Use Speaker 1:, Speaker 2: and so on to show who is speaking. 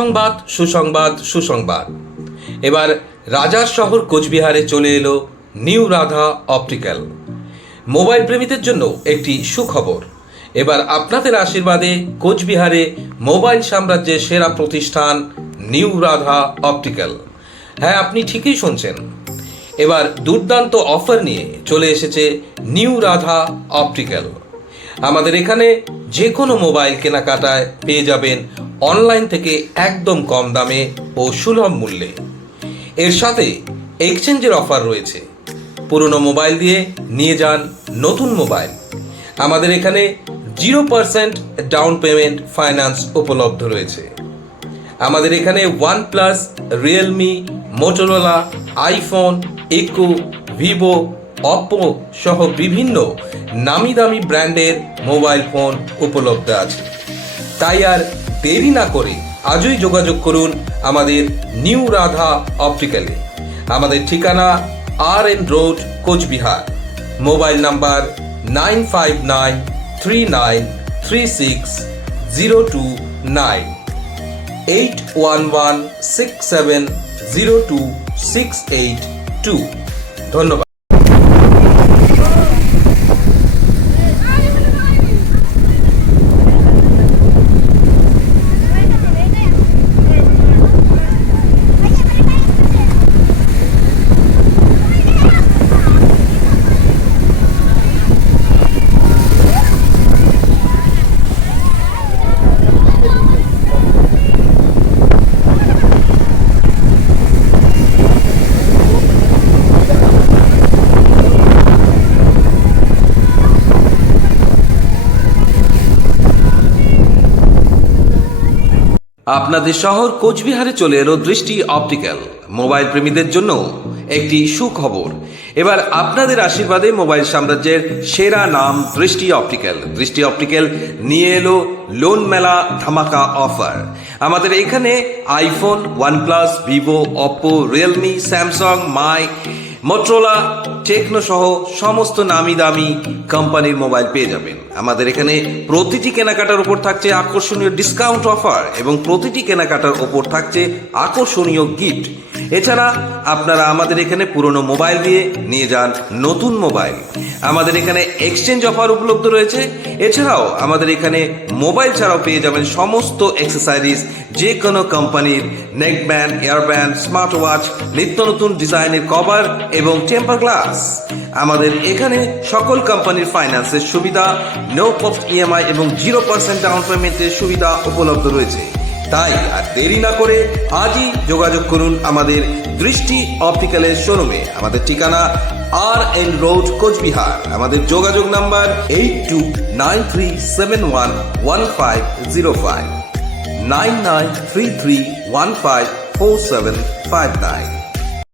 Speaker 1: সুসংবাদ সুসংবাদ সুসংবাদ। এবার রাজার শহর কোচবিহারে চলে এলো নিউ রাধা অপটিক্যাল। মোবাইল প্রেমীদের জন্য একটি সুখবর। এবার আপনাদের আশীর্বাদে কোচবিহারে মোবাইল সাম্রাজ্যের সেরা প্রতিষ্ঠান নিউ রাধা অপটিক্যাল। হ্যাঁ আপনি ঠিকই শুনছেন। এবার দুর্দান্ত অফার নিয়ে চলে এসেছে নিউ রাধা অপটিক্যাল। আমাদের এখানে যে কোনো মোবাইল কেনাকাটায় পেয়ে যাবেন অনলাইন থেকে একদম কম দামে ও সুলভ মূল্যে। এর সাথে এক্সচেঞ্জের অফার রয়েছে। পুরনো মোবাইল দিয়ে নিয়ে যান নতুন মোবাইল। আমাদের এখানে zero percent down payment finance উপলব্ধ রয়েছে। আমাদের এখানে OnePlus, Realme, Motorola, iPhone, iQOO, Vivo, Oppo সহ বিভিন্ন নামি দামি ব্র্যান্ডের মোবাইল ফোন উপলব্ধ আছে। তাই আর দেরি না করে আজই যোগাযোগ করুন আমাদের নিউ রাধা অপটিক্যালে। আমাদের ঠিকানা R N road, Cooch Behar. Mobile number nine five nine three nine three six zero two nine. Eight one one six seven zero two six eight two. ধন্যবাদ। আপনাদের শহর কোচবিহারে চলে এলো দৃষ্টি অপটিক্যাল। মোবাইল প্রেমীদের জন্য একটি সুখবর। এবার আপনাদের আশীর্বাদে মোবাইল সাম্রাজ্যের সেরা নাম দৃষ্টি অপটিক্যাল। দৃষ্টি অপটিক্যাল নিয়ে এলো লোন মেলা ধামাকা অফার। আমাদের এখানে iPhone, OnePlus, Vivo, Oppo, Realme, Samsung, Mi, Motorola, Tecno সহ সমস্ত নামি দামি কোম্পানির মোবাইল পেয়ে যাবেন। আমাদের এখানে প্রতিটি কেনাকাটার উপর থাকছে আকর্ষণীয় ডিসকাউন্ট অফার এবং প্রতিটি কেনাকাটার উপর থাকছে আকর্ষণীয় গিফট এছাড়া আপনারা আমাদের এখানে পুরনো মোবাইল দিয়ে নিয়ে যান নতুন মোবাইল। আমাদের এখানে এক্সচেঞ্জ অফার উপলব্ধ রয়েছে। এছাড়াও আমাদের এখানে মোবাইল ছাড়াও পেয়ে যাবেন সমস্ত এক্সেসারিজ যে কোনো কোম্পানির neck band air smart watch নিত্য নতুন ডিজাইনের কভার এবং টেম্পার গ্লাস আমাদের এখানে সকল কোম্পানির ফাইন্যান্সের সুবিধা নো কস্ট ইএমআই এবং জিরো পার্সেন্ট ডাউন পেমেন্টের সুবিধা উপলব্ধ রয়েছে। তাই আর দেরি না করে আজই যোগাযোগ করুন আমাদের দৃষ্টি অপটিক্যালের শোরুমে। আমাদের ঠিকানা আর এন রোড, কোচবিহার। আমাদের যোগাযোগ number eight two nine three seven one one five zero five nine nine three three one five four seven five nine.